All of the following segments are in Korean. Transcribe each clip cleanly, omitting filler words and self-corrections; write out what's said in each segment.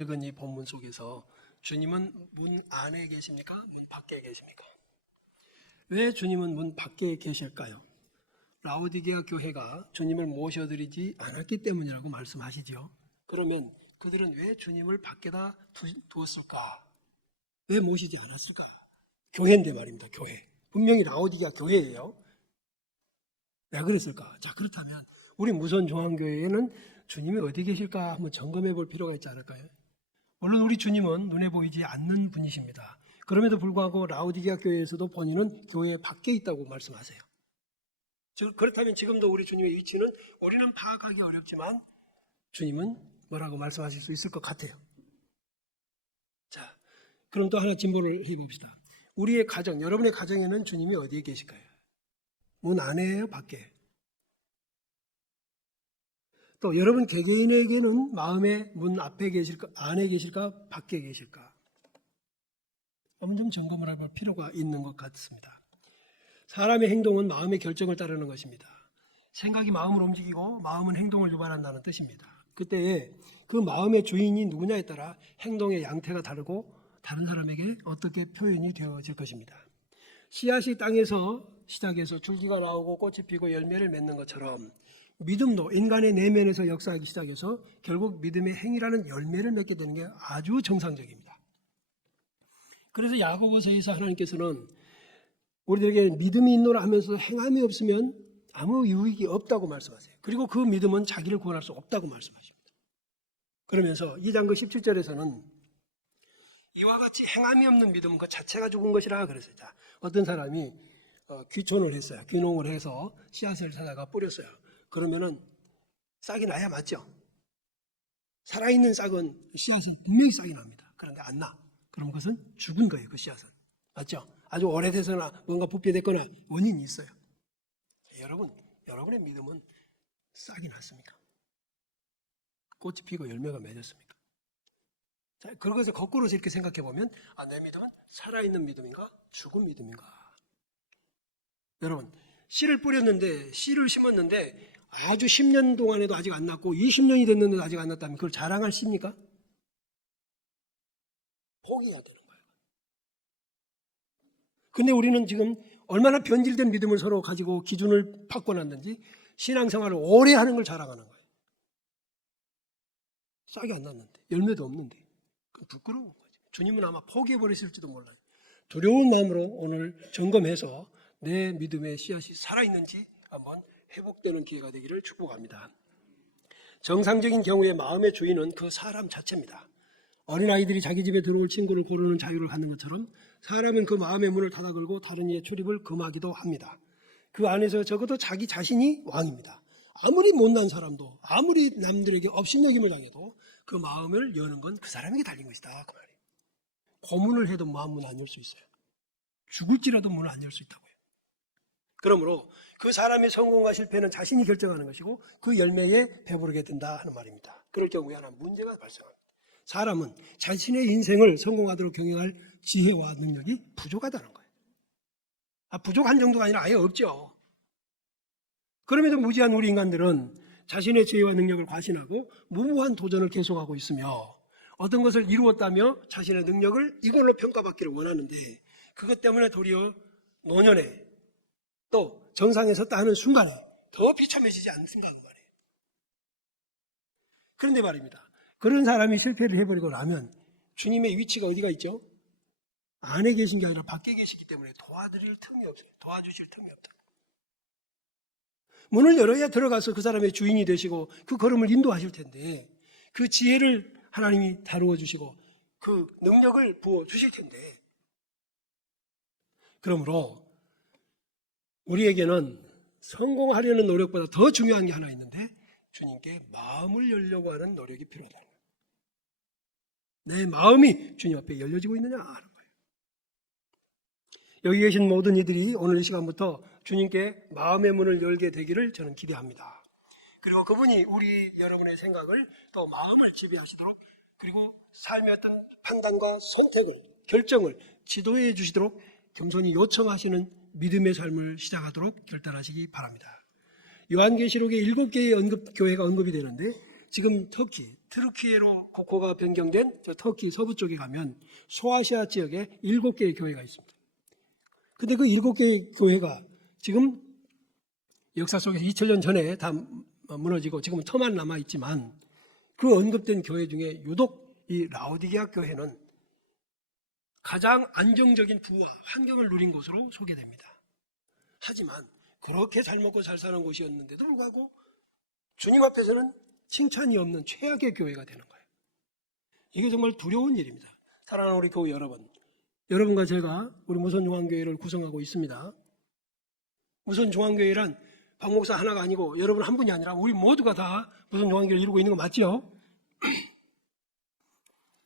읽은 이 본문 속에서 주님은 문 안에 계십니까? 문 밖에 계십니까? 왜 주님은 문 밖에 계실까요? 라오디게아 교회가 주님을 모셔드리지 않았기 때문이라고 말씀하시지요. 그러면 그들은 왜 주님을 밖에다 두었을까? 왜 모시지 않았을까? 교회인데 말입니다. 교회. 분명히 라오디게아 교회예요. 왜 그랬을까? 자, 그렇다면 우리 무선종합교회에는 주님이 어디 계실까 한번 점검해 볼 필요가 있지 않을까요? 물론 우리 주님은 눈에 보이지 않는 분이십니다. 그럼에도 불구하고 라오디게아 교회에서도 본인은 교회 밖에 있다고 말씀하세요. 그렇다면 지금도 우리 주님의 위치는 우리는 파악하기 어렵지만 주님은 뭐라고 말씀하실 수 있을 것 같아요. 자, 그럼 또 하나 진보를 해봅시다. 우리의 가정, 여러분의 가정에는 주님이 어디에 계실까요? 문 안에요, 밖에? 또 여러분 개개인에게는 마음의 문 앞에 계실까, 안에 계실까, 밖에 계실까? 한번 좀 점검을 해볼 필요가 있는 것 같습니다. 사람의 행동은 마음의 결정을 따르는 것입니다. 생각이 마음을 움직이고 마음은 행동을 유발한다는 뜻입니다. 그때 그 마음의 주인이 누구냐에 따라 행동의 양태가 다르고 다른 사람에게 어떻게 표현이 되어질 것입니다. 씨앗이 땅에서 시작해서 줄기가 나오고 꽃이 피고 열매를 맺는 것처럼 믿음도 인간의 내면에서 역사하기 시작해서 결국 믿음의 행위라는 열매를 맺게 되는 게 아주 정상적입니다. 그래서 야고보서에서 하나님께서는 우리들에게 믿음이 있노라 하면서 행함이 없으면 아무 유익이 없다고 말씀하세요. 그리고 그 믿음은 자기를 구원할 수 없다고 말씀하십니다. 그러면서 2장 그 17절에서는 이와 같이 행함이 없는 믿음은 그 자체가 죽은 것이라 그랬어요. 자, 어떤 사람이 귀촌을 했어요. 귀농을 해서 씨앗을 사다가 뿌렸어요. 그러면은 싹이 나야 맞죠? 살아있는 싹은 씨앗은 분명히 싹이 납니다. 그런데 안 나. 그럼 그것은 죽은 거예요. 그 씨앗은. 맞죠? 아주 오래돼서나 뭔가 부패됐거나 원인이 있어요. 여러분의 믿음은 싹이 났습니까? 꽃이 피고 열매가 맺었습니까? 자, 그것을 거꾸로 이렇게 생각해 보면 내 믿음은 살아있는 믿음인가? 죽은 믿음인가? 여러분, 씨를 뿌렸는데 씨를 심었는데 아주 10년 동안에도 아직 안 났고 20년이 됐는데도 아직 안 났다면 그걸 자랑할 씨입니까? 포기해야 되는 거예요. 근데 우리는 지금 얼마나 변질된 믿음을 서로 가지고 기준을 바꿔놨는지 신앙생활을 오래 하는 걸 자랑하는 거예요. 싹이 안 났는데 열매도 없는데 부끄러운 거죠. 주님은 아마 포기해버리실지도 몰라요. 두려운 마음으로 오늘 점검해서 내 믿음의 씨앗이 살아있는지 한번 회복되는 기회가 되기를 축복합니다. 정상적인 경우에 마음의 주인은 그 사람 자체입니다. 어린아이들이 자기 집에 들어올 친구를 고르는 자유를 갖는 것처럼 사람은 그 마음의 문을 닫아 걸고 다른 이의 출입을 금하기도 합니다. 그 안에서 적어도 자기 자신이 왕입니다. 아무리 못난 사람도 아무리 남들에게 업신여김을 당해도 그 마음을 여는 건 그 사람에게 달린 것이다. 그 말이에요. 고문을 해도 마음 문 안 열 수 있어요. 죽을지라도 문을 안 열 수 있다고요. 그러므로 그 사람의 성공과 실패는 자신이 결정하는 것이고 그 열매에 배부르게 된다 하는 말입니다. 그럴 경우에 하나 문제가 발생합니다. 사람은 자신의 인생을 성공하도록 경영할 지혜와 능력이 부족하다는 거예요. 부족한 정도가 아니라 아예 없죠. 그럼에도 무지한 우리 인간들은 자신의 지혜와 능력을 과신하고 무모한 도전을 계속하고 있으며 어떤 것을 이루었다며 자신의 능력을 이걸로 평가받기를 원하는데 그것 때문에 도리어 노년에 또 정상에 섰다 하는 순간에 더 비참해지지 않는가 말이에요. 그런데 말입니다. 그런 사람이 실패를 해버리고 나면 주님의 위치가 어디가 있죠? 안에 계신 게 아니라 밖에 계시기 때문에 도와드릴 틈이 없어요. 도와주실 틈이 없다. 문을 열어야 들어가서 그 사람의 주인이 되시고 그 걸음을 인도하실 텐데 그 지혜를 하나님이 다루어 주시고 그 능력을 부어 주실 텐데 그러므로 우리에게는 성공하려는 노력보다 더 중요한 게 하나 있는데 주님께 마음을 열려고 하는 노력이 필요하다. 내 마음이 주님 앞에 열려지고 있느냐 하는 거예요. 여기 계신 모든 이들이 오늘 이 시간부터 주님께 마음의 문을 열게 되기를 저는 기대합니다. 그리고 그분이 우리 여러분의 생각을 또 마음을 지배하시도록 그리고 삶의 어떤 판단과 선택을 결정을 지도해 주시도록 겸손히 요청하시는 믿음의 삶을 시작하도록 결단하시기 바랍니다. 요한계시록에 7개의 교회가 언급이 되는데 지금 터키, 트르키예로 국호가 변경된 저 터키 서부 쪽에 가면 소아시아 지역에 7개의 교회가 있습니다. 근데 그 7개의 교회가 지금 역사 속에서 2000년 전에 다 무너지고 지금은 터만 남아있지만 그 언급된 교회 중에 유독 이 라오디게아 교회는 가장 안정적인 부와 환경을 누린 곳으로 소개됩니다. 하지만 그렇게 잘 먹고 잘 사는 곳이었는데도 불구하고 주님 앞에서는 칭찬이 없는 최악의 교회가 되는 거예요. 이게 정말 두려운 일입니다. 사랑하는 우리 교회 여러분, 여러분과 제가 우리 무선중앙교회를 구성하고 있습니다. 무선중앙교회란 박 목사 하나가 아니고 여러분 한 분이 아니라 우리 모두가 다 무선중앙교회를 이루고 있는 거 맞죠?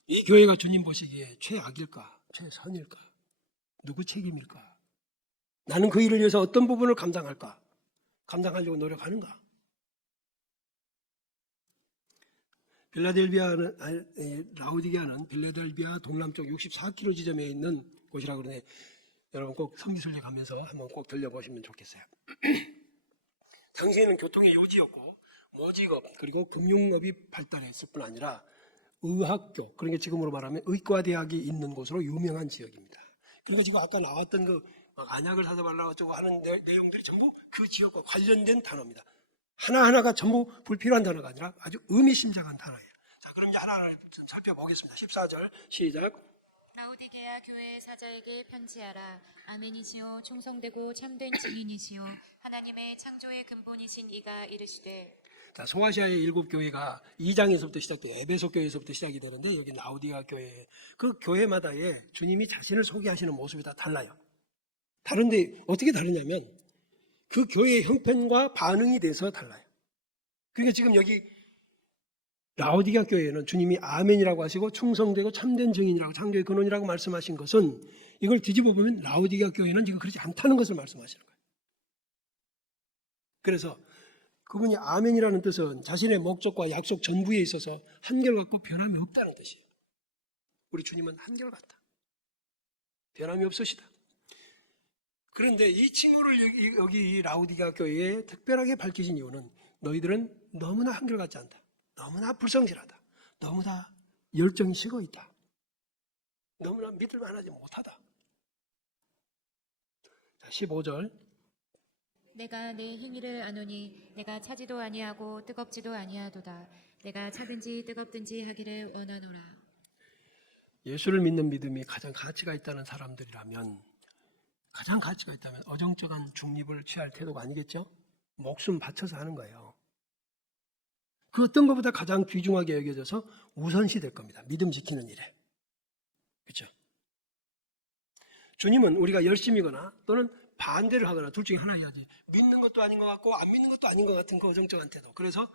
이 교회가 주님 보시기에 최악일까? 최선일까? 누구 책임일까? 나는 그 일을 위해서 어떤 부분을 감당할까? 감당하려고 노력하는가? 라오디게아는 빌라델비아 동남쪽 64km 지점에 있는 곳이라고 그러네. 여러분 꼭 성지순례 가면서 한번 꼭 들려보시면 좋겠어요. 당시에는 교통의 요지였고 모직업 그리고 금융업이 발달했을 뿐 아니라 의학교, 그러니까 지금으로 말하면 의과대학이 있는 곳으로 유명한 지역입니다. 그러니까 지금 아까 나왔던 그 안약을 사다 발라 어쩌고 하는 내용들이 전부 그 지역과 관련된 단어입니다. 하나하나가 전부 불필요한 단어가 아니라 아주 의미심장한 단어예요. 자, 그럼 이제 하나하나 좀 살펴보겠습니다. 14절 시작. 라오디게아 교회 사자에게 편지하라. 아멘이시오 충성되고 참된 증인이시오 하나님의 창조의 근본이신 이가 이르시되. 자, 소아시아의 7교회가 2장에서부터 시작돼요. 에베소 교회에서부터 시작이 되는데 여기 라오디게아 교회, 그 교회마다의 주님이 자신을 소개하시는 모습이 다 달라요. 다른데 어떻게 다르냐면 그 교회의 형편과 반응이 돼서 달라요. 그러니까 지금 여기 라오디게아 교회는 주님이 아멘이라고 하시고 충성되고 참된 증인이라고 창조의 근원이라고 말씀하신 것은 이걸 뒤집어 보면 라오디게아 교회는 지금 그렇지 않다는 것을 말씀하시는 거예요. 그래서 그분이 아멘이라는 뜻은 자신의 목적과 약속 전부에 있어서 한결같고 변함이 없다는 뜻이에요. 우리 주님은 한결같다. 변함이 없으시다. 그런데 이 칭호를 여기 이 라오디게아 교회에 특별하게 밝히신 이유는 너희들은 너무나 한결같지 않다. 너무나 불성실하다. 너무나 열정이 식어 있다. 너무나 믿을 만하지 못하다. 자, 15절. 내가 내 행위를 아노니 내가 차지도 아니하고 뜨겁지도 아니하도다. 내가 차든지 뜨겁든지 하기를 원하노라. 예수를 믿는 믿음이 가장 가치가 있다는 사람들이라면 가장 가치가 있다면 어정쩡한 중립을 취할 태도가 아니겠죠? 목숨 바쳐서 하는 거예요. 그 어떤 것보다 가장 귀중하게 여겨져서 우선시 될 겁니다. 믿음 지키는 일에. 그렇죠? 주님은 우리가 열심이거나 또는 반대를 하거나 둘 중에 하나 해야지. 믿는 것도 아닌 것 같고 안 믿는 것도 아닌 것 같은 그 어정쩡한 태도. 그래서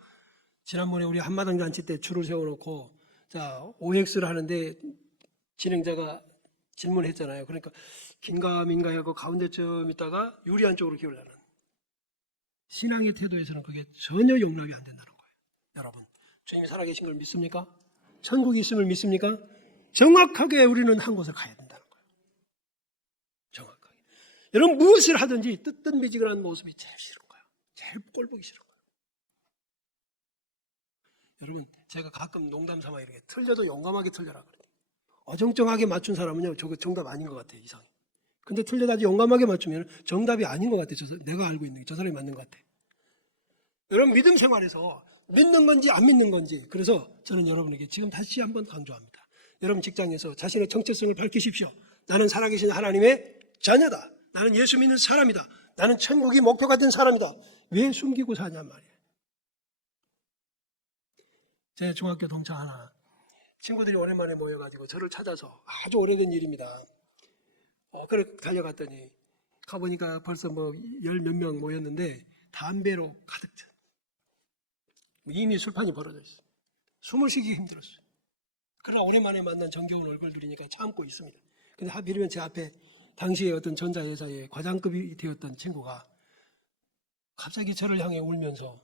지난번에 우리 한마당 잔치 때 줄을 세워놓고 자 OX를 하는데 진행자가 질문했잖아요. 그러니까 긴가민가 하고 가운데쯤 있다가 유리한 쪽으로 기울라는 신앙의 태도에서는 그게 전혀 용납이 안 된다는 거예요. 여러분, 주님이 살아계신 걸 믿습니까? 천국이 있음을 믿습니까? 정확하게 우리는 한 곳을 가야 된다는 거예요. 정확하게. 여러분 무엇을 하든지 뜨뜻미지근한 모습이 제일 싫은 거예요. 제일 꼴보기 싫은 거예요. 여러분 제가 가끔 농담 삼아 이렇게 틀려도 용감하게 틀려라 그래요. 어정쩡하게 맞춘 사람은요 저거 정답 아닌 것 같아요. 이상해. 근데 틀려도 아주 용감하게 맞추면 정답이 아닌 것 같아요. 내가 알고 있는 게 저 사람이 맞는 것 같아. 여러분 믿음 생활에서 믿는 건지 안 믿는 건지 그래서 저는 여러분에게 지금 다시 한번 강조합니다. 여러분 직장에서 자신의 정체성을 밝히십시오. 나는 살아계신 하나님의 자녀다. 나는 예수 믿는 사람이다. 나는 천국이 목표가 된 사람이다. 왜 숨기고 사냐 말이에요. 제 중학교 동창 하나 친구들이 오랜만에 모여가지고 저를 찾아서 아주 오래된 일입니다. 그래 달려갔더니 가보니까 벌써 뭐 10몇 명 모였는데 담배로 가득 차. 이미 술판이 벌어져 있어요. 숨을 쉬기 힘들었어요. 그러나 오랜만에 만난 정겨운 얼굴들이니까 참고 있습니다. 근데 하필이면 제 앞에 당시에 어떤 전자회사의 과장급이 되었던 친구가 갑자기 저를 향해 울면서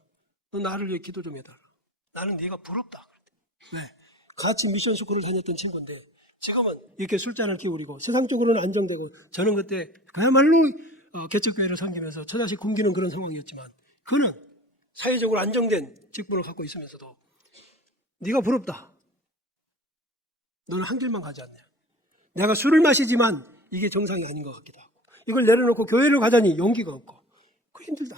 너 나를 위해 기도 좀 해달라. 나는 네가 부럽다. 왜? 같이 미션 스쿨을 다녔던 친구인데 지금은 이렇게 술잔을 기울이고 세상적으로는 안정되고 저는 그때 그야말로 개척교회를 섬기면서 처자식 굶기는 그런 상황이었지만 그는 사회적으로 안정된 직분을 갖고 있으면서도 네가 부럽다. 너는 한 길만 가지 않냐. 내가 술을 마시지만 이게 정상이 아닌 것 같기도 하고, 이걸 내려놓고 교회를 가자니 용기가 없고, 그 힘들다.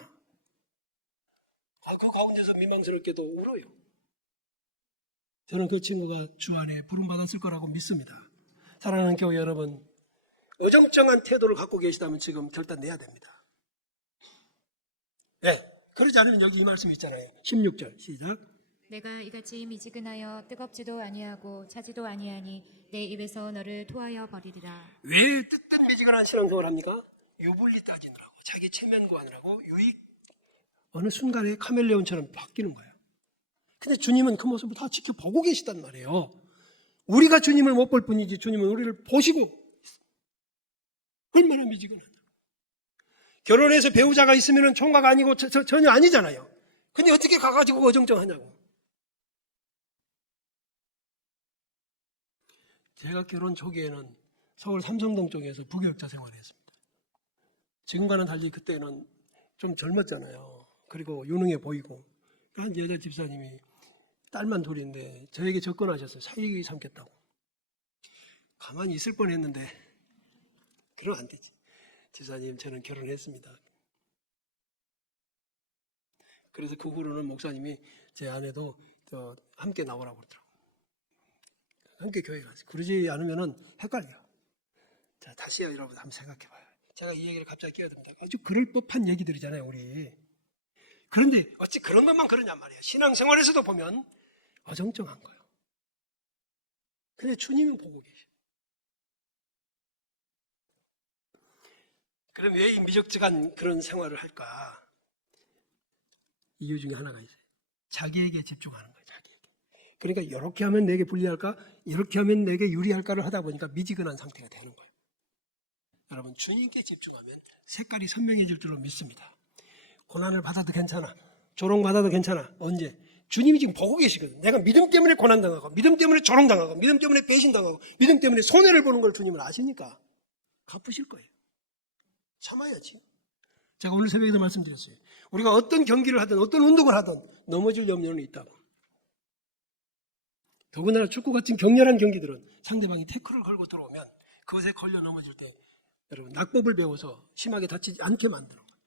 그 가운데서 미망스럽게도 울어요. 저는 그 친구가 주 안에 부름받았을 거라고 믿습니다. 사랑하는 교회 여러분, 어정쩡한 태도를 갖고 계시다면 지금 결단 내야 됩니다. 네, 그러지 않으면 여기 이 말씀 있잖아요. 16절 시작. 내가 이같이 미지근하여 뜨겁지도 아니하고 차지도 아니하니 내 입에서 너를 토하여 버리리라. 왜 뜻뜻 미지근한 신앙생활을 합니까? 유불리 따지느라고, 자기 체면 구하느라고 유익 어느 순간에 카멜레온처럼 바뀌는 거예요. 근데 주님은 그 모습을 다 지켜보고 계시단 말이에요. 우리가 주님을 못 볼 뿐이지 주님은 우리를 보시고 얼마나 미지근하다. 결혼해서 배우자가 있으면 총각 아니고 전혀 아니잖아요. 근데 어떻게 가가지고 어정쩡하냐고. 제가 결혼 초기에는 서울 삼성동 쪽에서 부교육자 생활을 했습니다. 지금과는 달리 그때는 좀 젊었잖아요. 그리고 유능해 보이고, 한 여자 집사님이 딸만 둘인데 저에게 접근하셨어요. 사위 삼겠다고. 가만히 있을 뻔했는데 그러면 안 되지. 집사님, 저는 결혼했습니다. 그래서 그 후로는 목사님이 제 아내도 함께 나오라고 그러더라고요. 함께 교회 가세요. 그러지 않으면 헷갈려요. 자, 다시 여러분 한번 생각해봐요. 제가 이 얘기를 갑자기 끼어듭니다. 아주 그럴 법한 얘기들이잖아요, 우리. 그런데 어찌 그런 것만 그러냔 말이에요. 신앙생활에서도 보면 어정쩡한 거예요. 근데 주님은 보고 계셔요. 그럼 왜 이 미적지간 그런 생활을 할까? 이유 중에 하나가 있어요. 자기에게 집중하는 거예요. 자기에게. 그러니까 이렇게 하면 내게 불리할까? 이렇게 하면 내게 유리할까를 하다 보니까 미지근한 상태가 되는 거예요. 여러분, 주님께 집중하면 색깔이 선명해질 줄로 믿습니다. 고난을 받아도 괜찮아. 조롱받아도 괜찮아. 언제? 주님이 지금 보고 계시거든. 내가 믿음 때문에 고난당하고, 믿음 때문에 조롱당하고, 믿음 때문에 배신당하고, 믿음 때문에 손해를 보는 걸 주님은 아시니까 갚으실 거예요. 참아야지. 제가 오늘 새벽에도 말씀드렸어요. 우리가 어떤 경기를 하든 어떤 운동을 하든 넘어질 염려는 있다고. 더군다나 축구 같은 격렬한 경기들은 상대방이 태클을 걸고 들어오면 그것에 걸려 넘어질 때 여러분 낙법을 배워서 심하게 다치지 않게 만드는 거예요.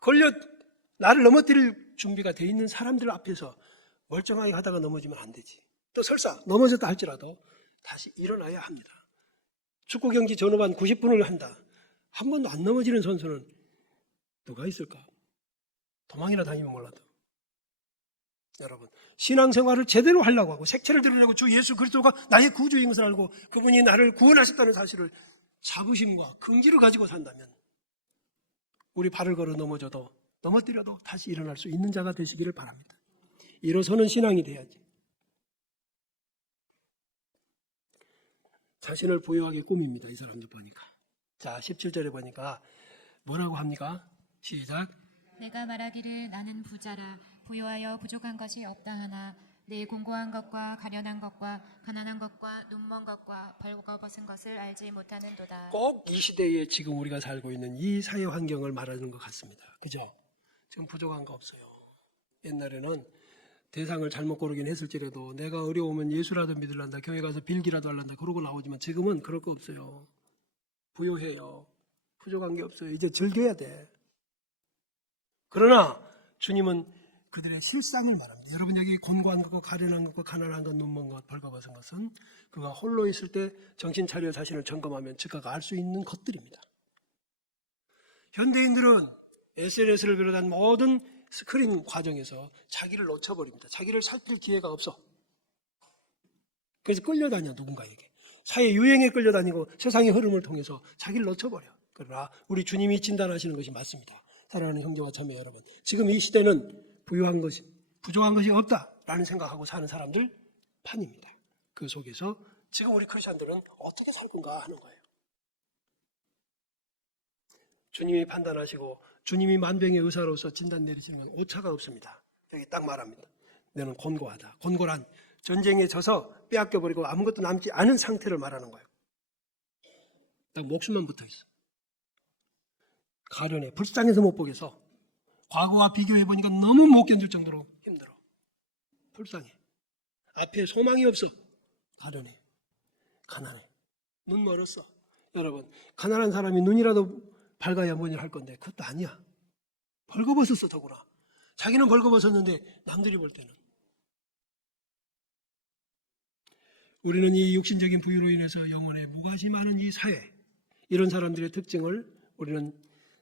걸려 나를 넘어뜨릴 준비가 돼 있는 사람들 앞에서 멀쩡하게 하다가 넘어지면 안 되지. 또 설사 넘어졌다 할지라도 다시 일어나야 합니다. 축구 경기 전후반 90분을 한다. 한 번도 안 넘어지는 선수는 누가 있을까? 도망이나 다니면 몰라도. 여러분, 신앙생활을 제대로 하려고 하고 색채를 드러내고 주 예수 그리스도가 나의 구주인 것을 알고 그분이 나를 구원하셨다는 사실을 자부심과 긍지를 가지고 산다면 우리 발을 걸어 넘어뜨려도 다시 일어날 수 있는 자가 되시기를 바랍니다. 일어서는 신앙이 돼야지. 자신을 부유하게 꾸밉니다. 이 사람들 보니까. 자, 17절에 보니까 뭐라고 합니까? 시작. 내가 말하기를 나는 부자라 부유하여 부족한 것이 없다 하나 내 공고한 것과 가련한 것과 가난한 것과 눈먼 것과 벌거벗은 것을 알지 못하는도다. 꼭 이 시대에 지금 우리가 살고 있는 이 사회 환경을 말하는 것 같습니다. 그죠? 지금 부족한 거 없어요. 옛날에는 대상을 잘못 고르긴 했을지라도 내가 어려우면 예수라도 믿으란다, 교회 가서 빌기라도 할란다 그러고 나오지만 지금은 그럴 거 없어요. 부유해요. 부족한 게 없어요. 이제 즐겨야 돼. 그러나 주님은 그들의 실상을 말합니다. 여러분에게 곤고한 것과 가련한 것과 가난한 것, 눈먼 것, 벌거벗은 것은 그가 홀로 있을 때 정신 차려 자신을 점검하면 즉각 알 수 있는 것들입니다. 현대인들은 SNS를 비롯한 모든 스크린 과정에서 자기를 놓쳐버립니다. 자기를 살필 기회가 없어. 그래서 끌려다녀 누군가에게. 사회 유행에 끌려다니고 세상의 흐름을 통해서 자기를 놓쳐버려. 그러나 우리 주님이 진단하시는 것이 맞습니다. 사랑하는 형제와 자매 여러분, 지금 이 시대는 부족한 것이 없다라는 생각하고 사는 사람들 판입니다. 그 속에서 지금 우리 크리스천들은 어떻게 살 건가 하는 거예요. 주님이 판단하시고 주님이 만병의 의사로서 진단 내리시는 건 오차가 없습니다. 여기 딱 말합니다. 너는 곤고하다. 곤고란 전쟁에 져서 빼앗겨버리고 아무것도 남지 않은 상태를 말하는 거예요. 딱 목숨만 붙어있어. 가련해. 불쌍해서 못 보겠어. 과거와 비교해보니까 너무 못 견딜 정도로 힘들어. 불쌍해. 앞에 소망이 없어. 가련해. 가난해. 눈 멀었어. 여러분, 가난한 사람이 눈이라도 밝아야 뭔일 할 건데 그것도 아니야. 벌거벗었어. 더구나 자기는 벌거벗었는데 남들이 볼 때는. 우리는 이 육신적인 부유로 인해서 영혼에 무관심하는 이 사회, 이런 사람들의 특징을 우리는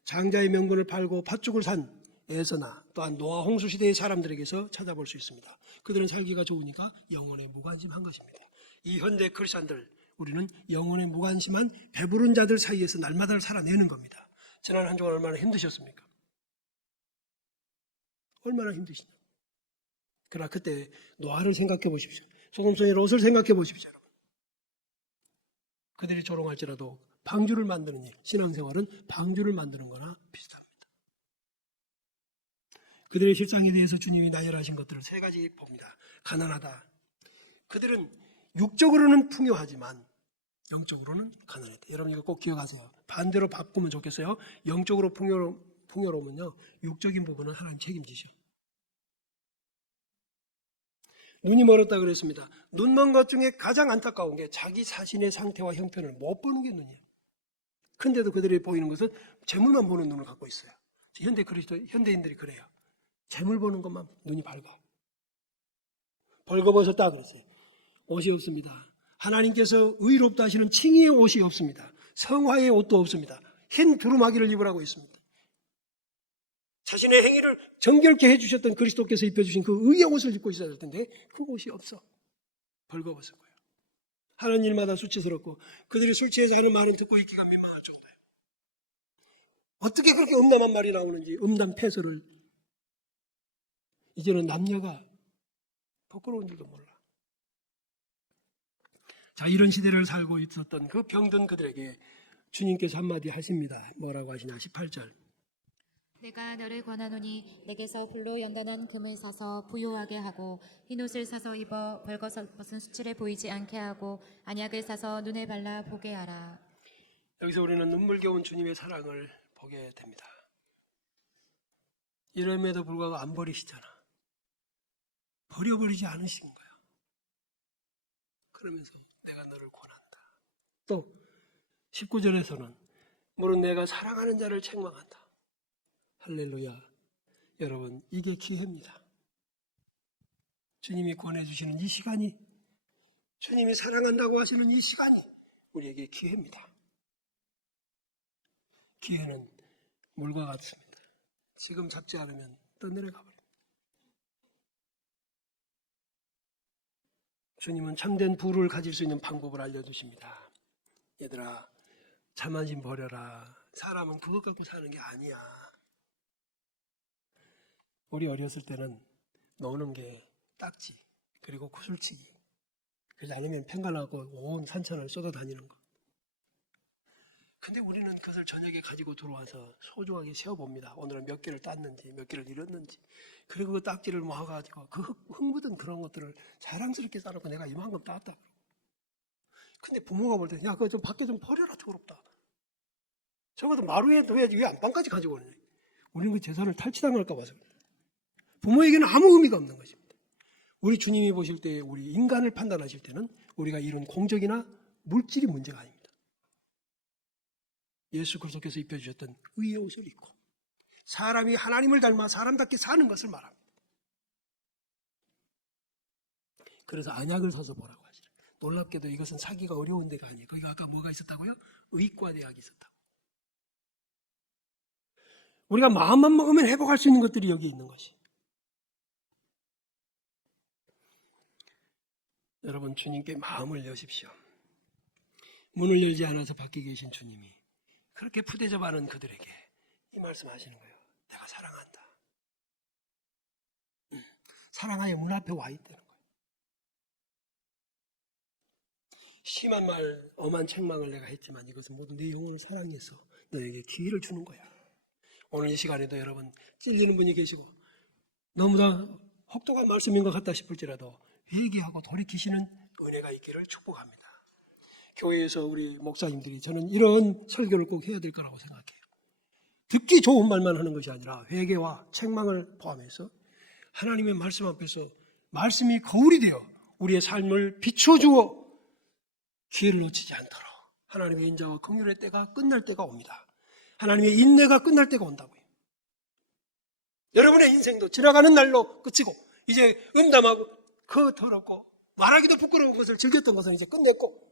장자의 명분을 팔고 팥죽을 산 에서나 또한 노아 홍수 시대의 사람들에게서 찾아볼 수 있습니다. 그들은 살기가 좋으니까 영혼에 무관심한 것입니다. 이 현대 크리스천들, 우리는 영혼에 무관심한 배부른 자들 사이에서 날마다 살아내는 겁니다. 지난 한 주간 얼마나 힘드셨습니까? 얼마나 힘드시냐. 그러나 그때 노아를 생각해 보십시오. 소금성의 롯을 생각해 보십시오. 여러분. 그들이 조롱할지라도 방주를 만드는 일, 신앙생활은 방주를 만드는 거나 비슷합니다. 그들의 실상에 대해서 주님이 나열하신 것들을 세 가지 봅니다. 가난하다. 그들은 육적으로는 풍요하지만 영적으로는 가난하다. 여러분 이거 꼭 기억하세요. 반대로 바꾸면 좋겠어요. 영적으로 풍요로우면요, 육적인 부분은 하나님 책임지셔. 눈이 멀었다 그랬습니다. 눈 먼 것 중에 가장 안타까운 게 자기 자신의 상태와 형편을 못 보는 게 눈이에요. 근데도 그들이 보이는 것은 재물만 보는 눈을 갖고 있어요. 현대인들이 그래요. 재물 보는 것만 눈이 밝아. 벌거벗었다 그랬어요. 옷이 없습니다. 하나님께서 의롭다 하시는 칭의의 옷이 없습니다. 성화의 옷도 없습니다. 흰 두루마기를 입으라고 있습니다. 자신의 행위를 정결케 해주셨던 그리스도께서 입혀주신 그 의의 옷을 입고 있어야 될 텐데 그 옷이 없어. 벌거벗은 거예요. 하는 일마다 수치스럽고 그들이 술 취해서 하는 말은 듣고 있기가 민망할 정도예요. 어떻게 그렇게 음담한 말이 나오는지, 음담 패설을. 이제는 남녀가 부끄러운 줄도 몰라. 자, 이런 시대를 살고 있었던 그 병든 그들에게 주님께서 한마디 하십니다. 뭐라고 하시냐? 18절. 내가 너를 권하노니 내게서 불로 연단한 금을 사서 부요하게 하고 흰옷을 사서 입어 벌거벗은 수치를 보이지 않게 하고 안약을 사서 눈에 발라 보게 하라. 여기서 우리는 눈물겨운 주님의 사랑을 보게 됩니다. 이름에도 불구하고 안 버리시잖아. 버려버리지 않으신 거야. 그러면서 내가 너를 권한다. 또 19절에서는 물론 내가 사랑하는 자를 책망한다. 할렐루야. 여러분, 이게 기회입니다. 주님이 권해주시는 이 시간이, 주님이 사랑한다고 하시는 이 시간이 우리에게 기회입니다. 기회는 물과 같습니다. 지금 잡지 않으면 떠내려가 버립니다. 주님은 참된 부를 가질 수 있는 방법을 알려주십니다. 얘들아, 자만심 버려라. 사람은 그것 갖고 사는 게 아니야. 우리 어렸을 때는 노는 게 딱지, 그리고 구슬치기. 그러지 않으면 편갈라고 온 산천을 쏟아다니는 거. 근데 우리는 그것을 저녁에 가지고 들어와서 소중하게 세어봅니다. 오늘은 몇 개를 땄는지, 몇 개를 잃었는지. 그리고 그 딱지를 모아가지고 그 흙 묻은 그런 것들을 자랑스럽게 싸놓고 내가 이만큼 땄다. 근데 부모가 볼 때, 야, 그거 좀 밖에 좀 버려라, 더럽다. 적어도 마루에 둬야지 왜 안방까지 가지고 오느냐. 우리는 그 재산을 탈취당할까 봐서 그래요. 부모에게는 아무 의미가 없는 것입니다. 우리 주님이 보실 때, 우리 인간을 판단하실 때는 우리가 이룬 공적이나 물질이 문제가 아닙니다. 예수 그리스도께서 입혀주셨던 의의 옷을 입고 사람이 하나님을 닮아 사람답게 사는 것을 말합니다. 그래서 안약을 사서 보라고 하시죠. 놀랍게도 이것은 사기가 어려운 데가 아니에요. 거기가 아까 뭐가 있었다고요? 의과대학이 있었다고. 우리가 마음만 먹으면 회복할 수 있는 것들이 여기 있는 것이. 여러분, 주님께 마음을 여십시오. 문을 열지 않아서 밖에 계신 주님이 그렇게 푸대접하는 그들에게 이 말씀 하시는 거예요. 내가 사랑한다. 사랑하여 문 앞에 와 있다는 거예요. 심한 말, 엄한 책망을 내가 했지만 이것은 모두 내 영혼을 사랑해서 너에게 기회를 주는 거야. 오늘 이 시간에도 여러분 찔리는 분이 계시고 너무나 혹독한 말씀인 것 같다 싶을지라도 회개하고 돌이키시는 은혜가 있기를 축복합니다. 교회에서 우리 목사님들이 저는 이런 설교를 꼭 해야 될 거라고 생각해요. 듣기 좋은 말만 하는 것이 아니라 회개와 책망을 포함해서 하나님의 말씀 앞에서 말씀이 거울이 되어 우리의 삶을 비춰주어 기회를 놓치지 않도록 하나님의 인자와 긍휼의 때가 끝날 때가 옵니다. 하나님의 인내가 끝날 때가 온다고요. 여러분의 인생도 지나가는 날로 끝이고 이제 음담하고 그 더럽고 말하기도 부끄러운 것을 즐겼던 것은 이제 끝냈고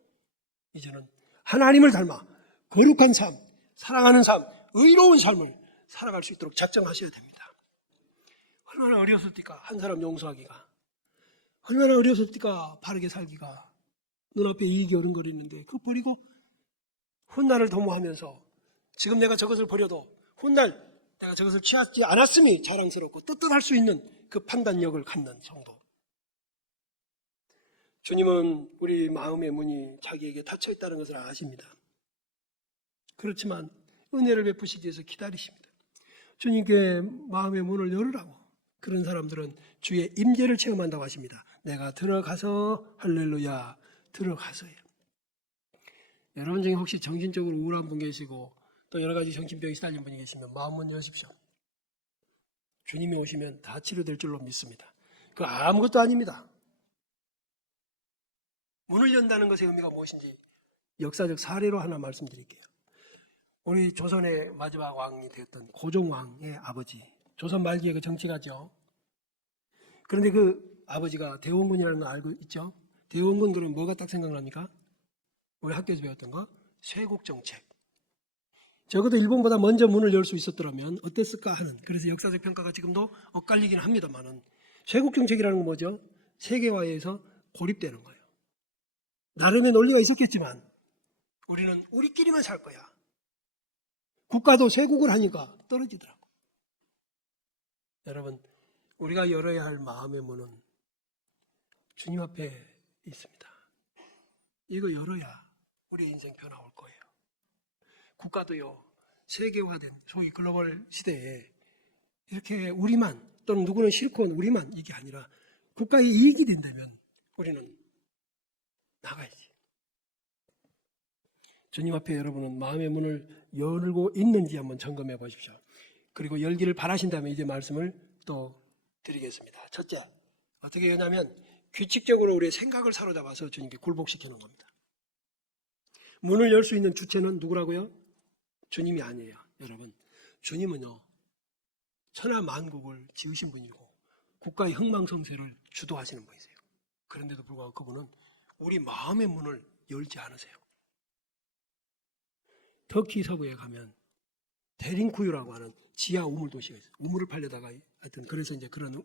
이제는 하나님을 닮아 거룩한 삶, 사랑하는 삶, 의로운 삶을 살아갈 수 있도록 작정하셔야 됩니다. 얼마나 어려웠을까 한 사람 용서하기가, 얼마나 어려웠을까 바르게 살기가, 눈앞에 이익이 어른거리는데 그거 버리고 훗날을 도모하면서 지금 내가 저것을 버려도 훗날 내가 저것을 취하지 않았음이 자랑스럽고 떳떳할 수 있는 그 판단력을 갖는 정도. 주님은 우리 마음의 문이 자기에게 닫혀 있다는 것을 아십니다. 그렇지만 은혜를 베푸시기 위해서 기다리십니다. 주님께 마음의 문을 열으라고. 그런 사람들은 주의 임재를 체험한다고 하십니다. 내가 들어가서 할렐루야 들어가서요. 여러분 중에 혹시 정신적으로 우울한 분 계시고 또 여러 가지 정신병이 시달린 분이 계시면 마음문 여십시오. 주님이 오시면 다 치료될 줄로 믿습니다. 그 아무것도 아닙니다. 문을 연다는 것의 의미가 무엇인지 역사적 사례로 하나 말씀드릴게요. 우리 조선의 마지막 왕이 되었던 고종왕의 아버지, 조선 말기에 그 정치가죠. 그런데 그 아버지가 대원군이라는 거 알고 있죠? 대원군 그러면 뭐가 딱 생각납니까? 우리 학교에서 배웠던 거? 쇄국정책. 적어도 일본보다 먼저 문을 열 수 있었더라면 어땠을까 하는, 그래서 역사적 평가가 지금도 엇갈리긴 합니다만은 쇄국정책이라는 건 뭐죠? 세계화에서 고립되는 거예요. 나름의 논리가 있었겠지만 우리는 우리끼리만 살 거야. 국가도 쇄국을 하니까 떨어지더라고. 여러분, 우리가 열어야 할 마음의 문은 주님 앞에 있습니다. 이거 열어야 우리의 인생 변화 올 거예요. 국가도요, 세계화된 소위 글로벌 시대에 이렇게 우리만 또는 누구는 싫고 우리만 이게 아니라 국가의 이익이 된다면 우리는 나가야지. 주님 앞에 여러분은 마음의 문을 열고 있는지 한번 점검해 보십시오. 그리고 열기를 바라신다면 이제 말씀을 또 드리겠습니다. 첫째, 어떻게 하냐면 규칙적으로 우리의 생각을 사로잡아서 주님께 굴복시키는 겁니다. 문을 열 수 있는 주체는 누구라고요? 주님이 아니에요. 여러분, 주님은요, 천하 만국을 지으신 분이고 국가의 흥망성쇠를 주도하시는 분이세요. 그런데도 불구하고 그분은 우리 마음의 문을 열지 않으세요. 터키 서부에 가면 데링쿠유라고 하는 지하 우물 도시가 있어요. 우물을 팔려다가 하여튼 그래서 이제 그런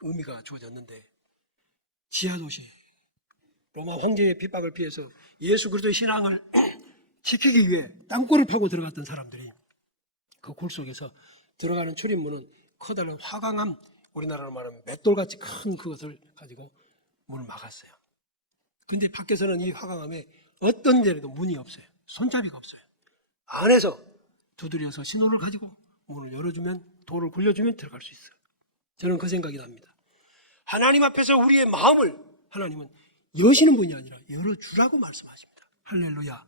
의미가 주어졌는데, 지하 도시, 로마 황제의 핍박을 피해서 예수 그리스도의 신앙을 지키기 위해 땅굴을 파고 들어갔던 사람들이 그 굴 속에서 들어가는 출입문은 커다란 화강암, 우리나라로 말하면 맷돌같이 큰 그것을 가지고 문을 막았어요. 근데 밖에서는 이 화강암에 어떤 데에도 문이 없어요. 손잡이가 없어요. 안에서 두드려서 신호를 가지고 문을 열어주면, 돌을 굴려주면 들어갈 수 있어요. 저는 그 생각이 납니다. 하나님 앞에서 우리의 마음을 하나님은 여시는 분이 아니라 열어주라고 말씀하십니다. 할렐루야.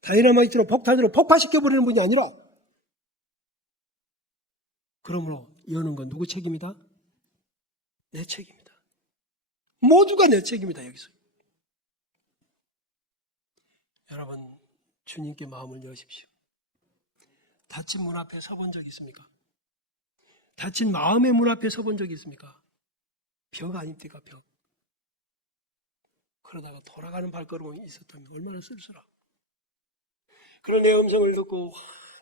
다이너마이트로 폭탄으로 폭파시켜버리는 분이 아니라, 그러므로 여는 건 누구 책임이다? 내 책임이다. 모두가 내 책임이다. 여기서 여러분, 주님께 마음을 여십시오. 닫힌 문 앞에 서본 적 있습니까? 닫힌 마음의 문 앞에 서본 적이 있습니까? 벽 아닙니까? 벽. 그러다가 돌아가는 발걸음이 있었다면 얼마나 쓸쓸하고, 그런 내 음성을 듣고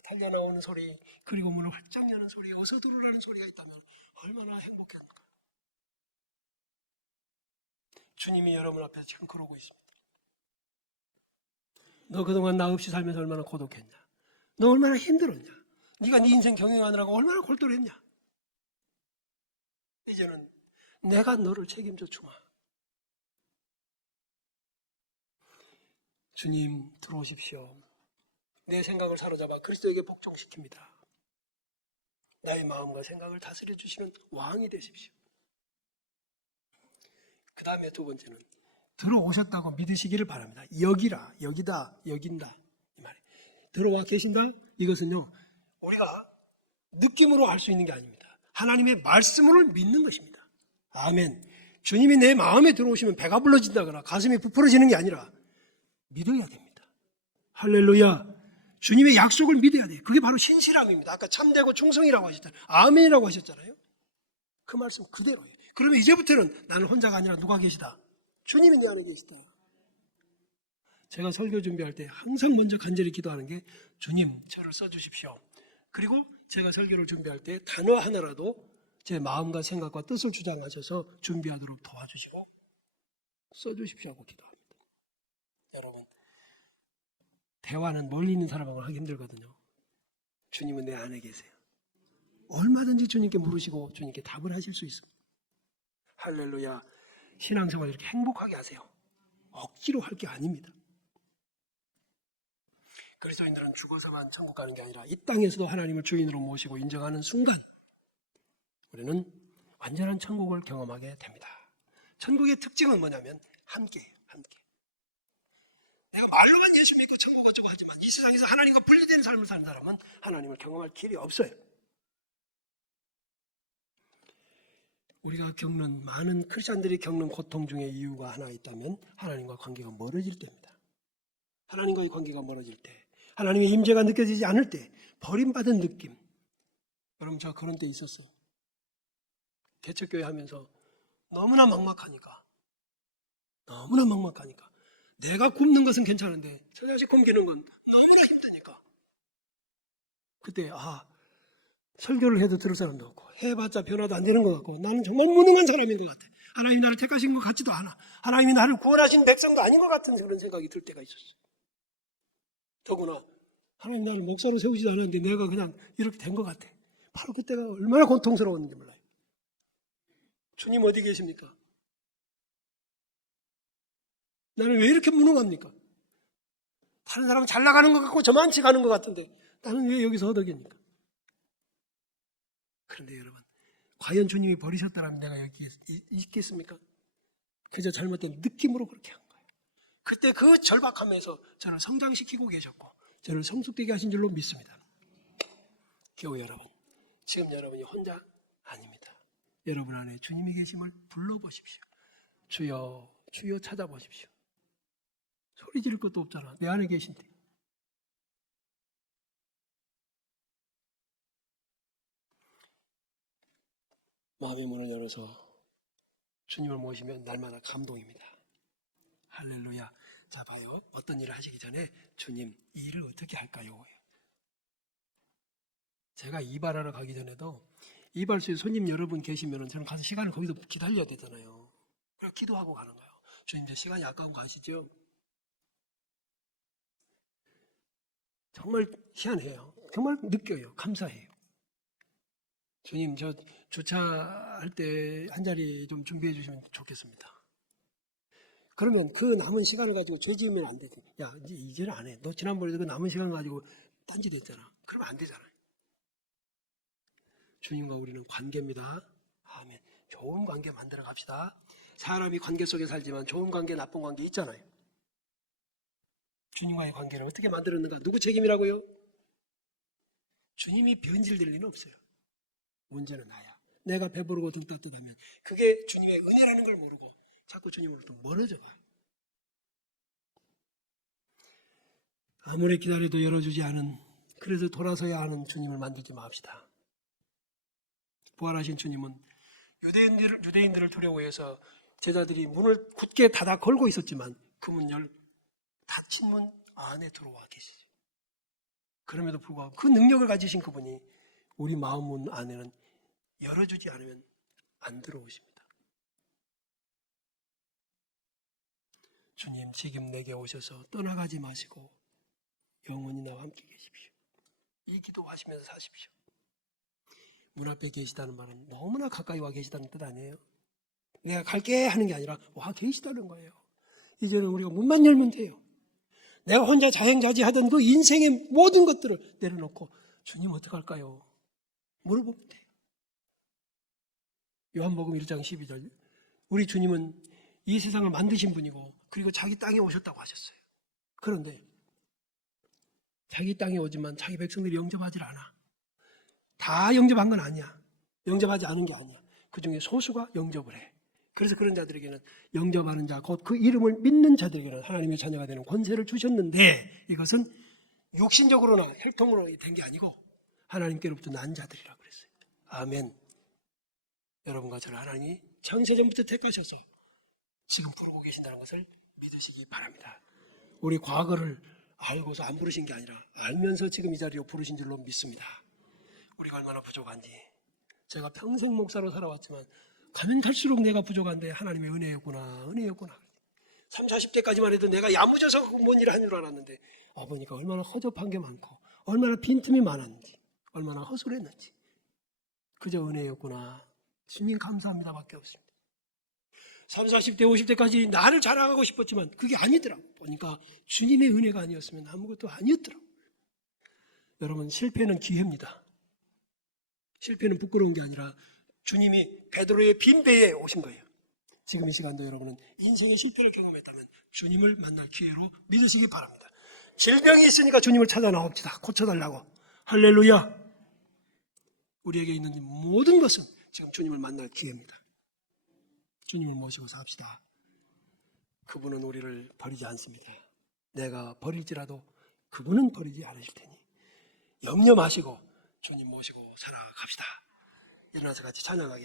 달려나오는 소리, 그리고 문을 활짝 여는 소리, 어서 들어오라는 소리가 있다면 얼마나 행복했을까. 주님이 여러분 앞에서 참 그러고 있습니다. 너 그동안 나 없이 살면서 얼마나 고독했냐? 너 얼마나 힘들었냐? 네가 네 인생 경영하느라고 얼마나 골똘했냐? 이제는 내가 너를 책임져 주마. 주님 들어오십시오. 내 생각을 사로잡아 그리스도에게 복종시킵니다. 나의 마음과 생각을 다스려 주시는 왕이 되십시오. 그 다음에 두 번째는 들어오셨다고 믿으시기를 바랍니다. 여기라, 여기다, 여긴다 이 말이에요. 들어와 계신다? 이것은요, 우리가 느낌으로 알 수 있는 게 아닙니다. 하나님의 말씀을 믿는 것입니다. 아멘. 주님이 내 마음에 들어오시면 배가 불러진다거나 가슴이 부풀어지는 게 아니라 믿어야 됩니다. 할렐루야. 주님의 약속을 믿어야 돼요. 그게 바로 신실함입니다. 아까 참되고 충성이라고 하셨잖아요. 아멘이라고 하셨잖아요. 그 말씀 그대로예요. 그러면 이제부터는 나는 혼자가 아니라 누가 계시다? 주님이 내 안에 계시다. 제가 설교 준비할 때 항상 먼저 간절히 기도하는 게 주님 저를 써주십시오. 그리고 제가 설교를 준비할 때 단어 하나라도 제 마음과 생각과 뜻을 주장하셔서 준비하도록 도와주시고 써주십시오 하고 기도합니다. 여러분, 대화는 멀리 있는 사람하고 하기 힘들거든요. 주님은 내 안에 계세요. 얼마든지 주님께 물으시고 주님께 답을 하실 수 있습니다. 할렐루야. 신앙생활 이렇게 행복하게 하세요. 억지로 할 게 아닙니다. 그리스도인들은 죽어서만 천국 가는 게 아니라 이 땅에서도 하나님을 주인으로 모시고 인정하는 순간 우리는 완전한 천국을 경험하게 됩니다. 천국의 특징은 뭐냐면 함께예요. 함께. 내가 말로만 예수 믿고 천국 어쩌고 하지만 이 세상에서 하나님과 분리된 삶을 사는 사람은 하나님을 경험할 길이 없어요. 우리가 겪는 많은 크리스찬들이 겪는 고통 중에 이유가 하나 있다면 하나님과 관계가 멀어질 때입니다. 하나님과의 관계가 멀어질 때, 하나님의 임재가 느껴지지 않을 때, 버림받은 느낌. 여러분, 저 그런 때 있었어요. 개척교회 하면서 너무나 막막하니까 내가 굽는 것은 괜찮은데 저 자식 굶기는 건 너무나 힘드니까 그때 설교를 해도 들을 사람도 없고 해봤자 변화도 안 되는 것 같고 나는 정말 무능한 사람인 것 같아. 하나님이 나를 택하신 것 같지도 않아. 하나님이 나를 구원하신 백성도 아닌 것 같은 그런 생각이 들 때가 있었어. 더구나 하나님 나를 목사로 세우지도 않았는데 내가 그냥 이렇게 된 것 같아. 바로 그때가 얼마나 고통스러웠는지 몰라요. 주님 어디 계십니까? 나는 왜 이렇게 무능합니까? 다른 사람은 잘 나가는 것 같고 저만치 가는 것 같은데 나는 왜 여기서 허덕입니까? 그런데 여러분, 과연 주님이 버리셨다면 내가 여기 있겠습니까? 그저 잘못된 느낌으로 그렇게 한 거예요. 그때 그 절박함에서 저를 성장시키고 계셨고 저를 성숙되게 하신 줄로 믿습니다. 교회 여러분, 지금 여러분이 혼자 아닙니다. 여러분 안에 주님이 계심을 불러보십시오. 주여, 주여 찾아보십시오. 소리 지를 것도 없잖아. 내 안에 계신데. 마음의 문을 열어서 주님을 모시면 날마다 감동입니다. 할렐루야. 자, 봐요. 어떤 일을 하시기 전에 주님, 이 일을 어떻게 할까요? 제가 이발하러 가기 전에도 이발소에 손님 여러분 계시면 저는 가서 시간을 거기서 기다려야 되잖아요. 그래서 기도하고 가는 거예요. 주님, 이제 시간이 아까운 거 아시죠? 정말 희한해요. 정말 느껴요. 감사해요. 주님, 저 주차할 때 한 자리 좀 준비해 주시면 좋겠습니다. 그러면 그 남은 시간을 가지고 죄 지으면 안 되지. 야, 이제는 안 해. 너 지난번에 그 남은 시간 가지고 딴짓했잖아. 그러면 안 되잖아요. 주님과 우리는 관계입니다. 아멘. 좋은 관계 만들어 갑시다. 사람이 관계 속에 살지만 좋은 관계, 나쁜 관계 있잖아요. 주님과의 관계를 어떻게 만들었는가? 누구 책임이라고요? 주님이 변질될 리는 없어요. 문제는 나야. 내가 배부르고 등 따뜻하면 그게 주님의 은혜라는 걸 모르고 자꾸 주님으로부터 멀어져 가요. 아무리 기다려도 열어주지 않은, 그래서 돌아서야 하는 주님을 만들지 맙시다. 부활하신 주님은 유대인들을 두려워해서 제자들이 문을 굳게 닫아 걸고 있었지만 그 닫힌 문 안에 들어와 계시죠. 그럼에도 불구하고 그 능력을 가지신 그분이 우리 마음 문 안에는 열어주지 않으면 안 들어오십니다. 주님, 지금 내게 오셔서 떠나가지 마시고 영원히 나와 함께 계십시오. 이 기도하시면서 사십시오. 문 앞에 계시다는 말은 너무나 가까이 와 계시다는 뜻 아니에요? 내가 갈게 하는 게 아니라 와 계시다는 거예요. 이제는 우리가 문만 열면 돼요. 내가 혼자 자행자지하던 그 인생의 모든 것들을 내려놓고 주님 어떡할까요? 물어보면 돼요. 요한복음 1장 12절, 우리 주님은 이 세상을 만드신 분이고 그리고 자기 땅에 오셨다고 하셨어요. 그런데 자기 땅에 오지만 자기 백성들이 영접하지 않아. 다 영접한 건 아니야. 영접하지 않은 게 아니야. 그 중에 소수가 영접을 해. 그래서 그런 자들에게는 영접하는 자, 곧 그 이름을 믿는 자들에게는 하나님의 자녀가 되는 권세를 주셨는데 이것은 육신적으로나 혈통으로 된 게 아니고 하나님께로부터 난 자들이라고 그랬어요. 아멘. 여러분과 저를 하나님이 창세전부터 택하셔서 지금 부르고 계신다는 것을 믿으시기 바랍니다. 우리 과거를 알고서 안 부르신 게 아니라 알면서 지금 이 자리로 부르신 줄로 믿습니다. 우리가 얼마나 부족한지. 제가 평생 목사로 살아왔지만 가면 갈수록 내가 부족한데 하나님의 은혜였구나, 은혜였구나. 30, 40대까지만 해도 내가 야무져서 뭔 일을 하는 줄 알았는데 보니까 얼마나 허접한 게 많고 얼마나 빈틈이 많았는지, 얼마나 허술했는지. 그저 은혜였구나. 주님 감사합니다 밖에 없습니다. 30, 40대, 50대까지 나를 자랑하고 싶었지만 그게 아니더라고. 보니까 주님의 은혜가 아니었으면 아무것도 아니었더라고. 여러분, 실패는 기회입니다. 실패는 부끄러운 게 아니라 주님이 베드로의 빈 배에 오신 거예요. 지금 이 시간도 여러분은 인생의 실패를 경험했다면 주님을 만날 기회로 믿으시기 바랍니다. 질병이 있으니까 주님을 찾아 나옵시다. 고쳐달라고. 할렐루야. 우리에게 있는 모든 것은 지금 주님을 만날 기회입니다. 주님을 모시고 삽시다. 그분은 우리를 버리지 않습니다. 내가 버릴지라도 그분은 버리지 않으실 테니 염려 마시고 주님 모시고 살아갑시다. 일어나서 같이 찬양하겠습니다.